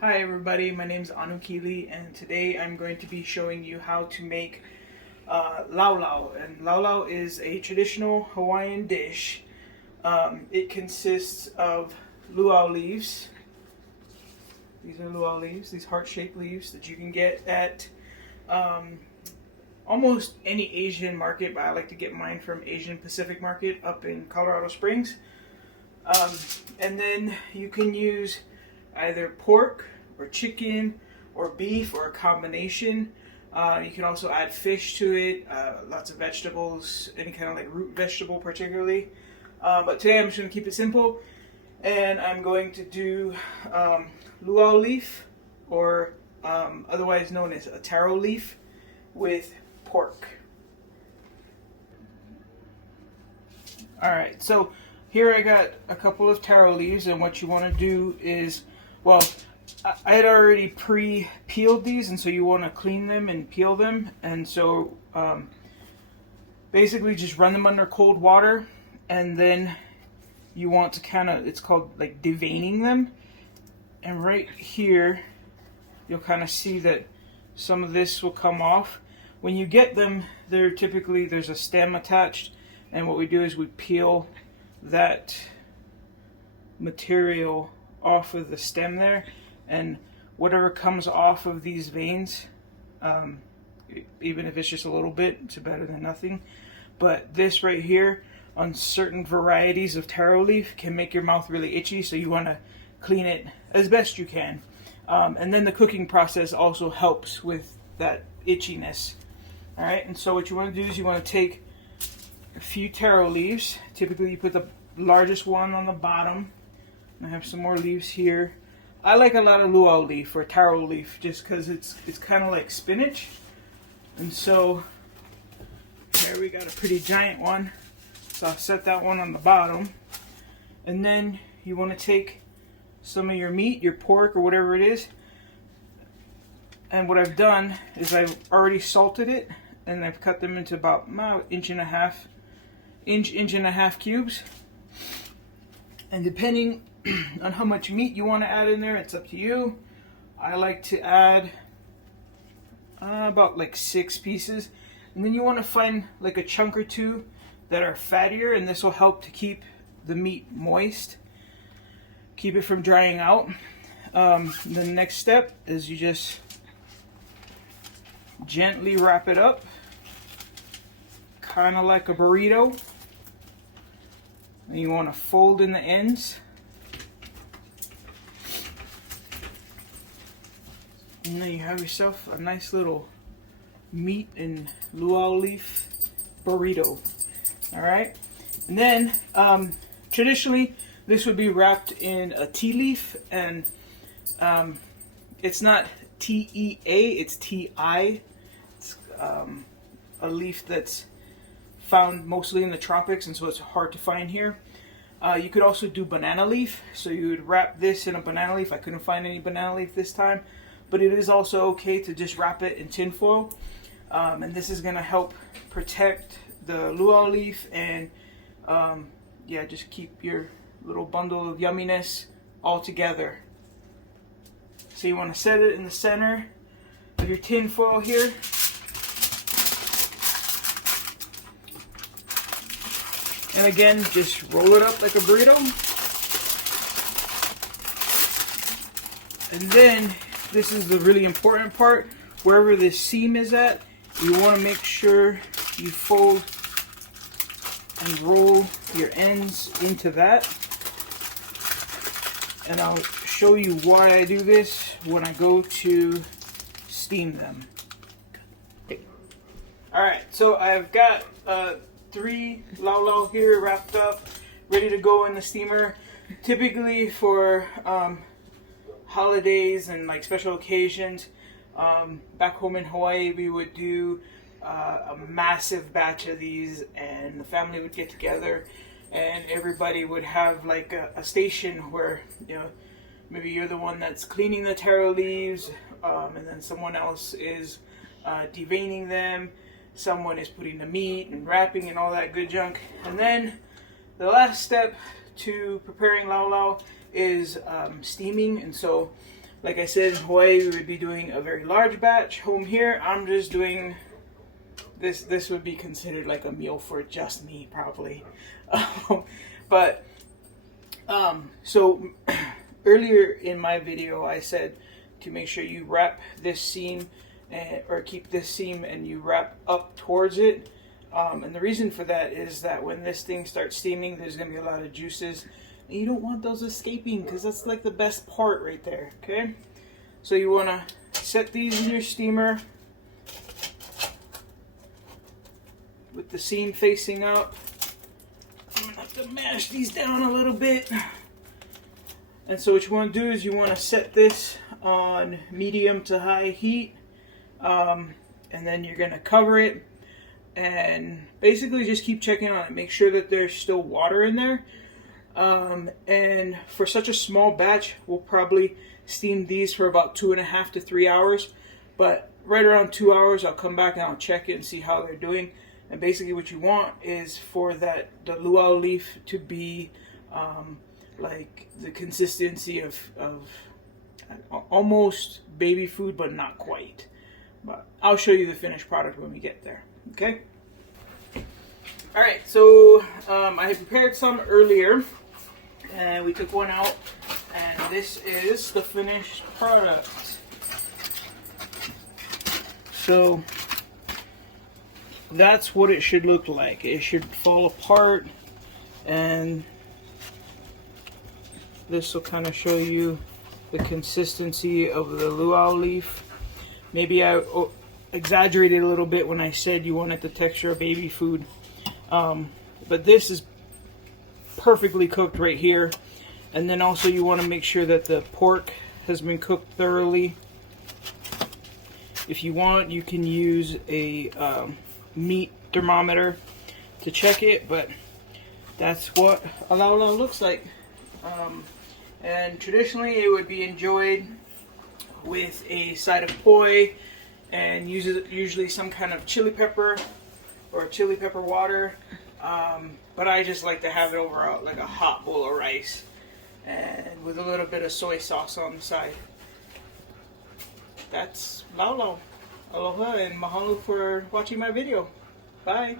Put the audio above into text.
Hi everybody, my name is Anukili and today I'm going to be showing you how to make Lau Lau. And Lau Lau is a traditional Hawaiian dish. It consists of luau leaves. These are luau leaves, these heart-shaped leaves that you can get at almost any Asian market, but I like to get mine from Asian Pacific Market up in Colorado Springs. And then you can use either pork or chicken or beef or a combination. You can also add fish to it, lots of vegetables, any kind of like root vegetable particularly. But today I'm just going to keep it simple, and I'm going to do luau leaf, or otherwise known as a taro leaf, with pork. Alright, so here I got a couple of taro leaves, and what you want to do is, well, I had already pre-peeled these, and so you want to clean them and peel them. And so basically just run them under cold water, and then you want to kind of, it's called like deveining them. And right here you'll kind of see that some of this will come off. When you get them, they're typically, there's a stem attached, and what we do is we peel that material off of the stem there, and whatever comes off of these veins, even if it's just a little bit, it's better than nothing. But this right here, on certain varieties of taro leaf, can make your mouth really itchy, so you want to clean it as best you can. And then the cooking process also helps with that itchiness. Alright, and so what you want to do is you want to take a few taro leaves. Typically you put the largest one on the bottom. I have some more leaves here. I like a lot of luau leaf or taro leaf just because it's kind of like spinach. And so here we got a pretty giant one. So I'll set that one on the bottom. And then you want to take some of your meat, your pork or whatever it is. And what I've done is I've already salted it, and I've cut them into about inch and a half cubes. And depending on how much meat you want to add in there, it's up to you. I like to add about like 6 pieces. And then you want to find like a chunk or two that are fattier, and this will help to keep the meat moist, keep it from drying out. The next step is you just gently wrap it up, kind of like a burrito. And you want to fold in the ends. And then you have yourself a nice little meat and luau leaf burrito. Alright? And then, traditionally, this would be wrapped in a tea leaf. And it's not T-E-A, it's T-I. It's a leaf that's found mostly in the tropics, and so it's hard to find here. You could also do banana leaf, so you would wrap this in a banana leaf. I couldn't find any banana leaf this time, but it is also okay to just wrap it in tin foil. And this is going to help protect the luau leaf and yeah, just keep your little bundle of yumminess all together. So you want to set it in the center of your tin foil here. And again, just roll it up like a burrito. And then, this is the really important part. Wherever the seam is at, you want to make sure you fold and roll your ends into that. And I'll show you why I do this when I go to steam them. Alright, so I've got 3 Lau Lau here wrapped up, ready to go in the steamer. Typically for holidays and like special occasions, back home in Hawaii we would do a massive batch of these, and the family would get together and everybody would have like a station where, you know, maybe you're the one that's cleaning the taro leaves, and then someone else is deveining them. Someone is putting the meat and wrapping and all that good junk. And then the last step to preparing Lau Lau is steaming. And so Like I said, in Hawaii we would be doing a very large batch. Home here, I'm just doing this. This would be considered like a meal for just me, probably. So earlier in my video, I said to make sure you wrap this seam or keep this seam and you wrap up towards it. And the reason for that is that when this thing starts steaming, there's going to be a lot of juices. And you don't want those escaping because that's like the best part right there, okay? So you want to set these in your steamer with the seam facing up. I'm going to have to mash these down a little bit. And so what you want to do is you want to set this on medium to high heat. And then you're going to cover it. And basically just keep checking on it. Make sure that there's still water in there. And for such a small batch, we'll probably steam these for about 2.5 to 3 hours. But right around 2 hours, I'll come back and I'll check it and see how they're doing. And basically what you want is for the luau leaf to be like the consistency of almost baby food, but not quite. But I'll show you the finished product when we get there. Okay. All right. So I had prepared some earlier, and we took one out, and this is the finished product. So that's what it should look like. It should fall apart, and this will kind of show you the consistency of the luau leaf. Maybe I exaggerated a little bit when I said you wanted the texture of baby food. But this is perfectly cooked right here. And then also you want to make sure that the pork has been cooked thoroughly. If you want, you can use a meat thermometer to check it, but that's what a lau lau looks like. And traditionally it would be enjoyed with a side of poi and usually some kind of chili pepper or chili pepper water. But I just like to have it over like a hot bowl of rice and with a little bit of soy sauce on the side. That's lau lau. Aloha and mahalo for watching my video. Bye.